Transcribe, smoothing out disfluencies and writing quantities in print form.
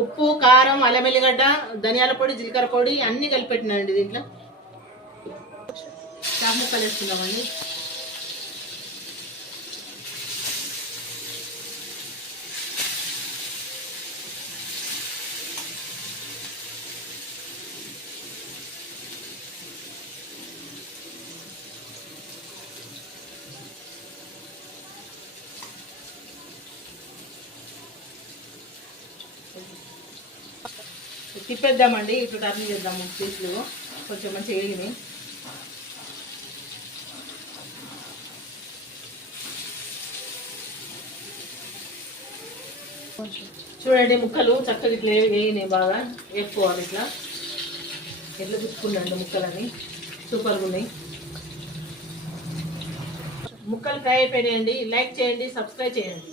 ఉప్పు, కారం, అల్లం వెల్లిగడ్డ, ధనియాల పొడి, జీలకర్ర పొడి అన్ని కలిపి పెట్టినండి. దీంట్లో చాప ముక్కలు వేసుకుందామండి. తిప్పేద్దామండి. ఇట్లా టర్న్ చేద్దాము. పీసులు కొంచెం మంచిగా వేగినాయి. చూడండి, ముక్కలు చక్కగా ఇట్లా వేగినాయి. బాగా వేసుకోవాలి. ఇట్లా తిప్పుకున్నాండి ముక్కలని. సూపర్గా ఉన్నాయి. ముక్కలు ఫ్రై అయిపోయినాయండి. లైక్ చేయండి, సబ్స్క్రైబ్ చేయండి.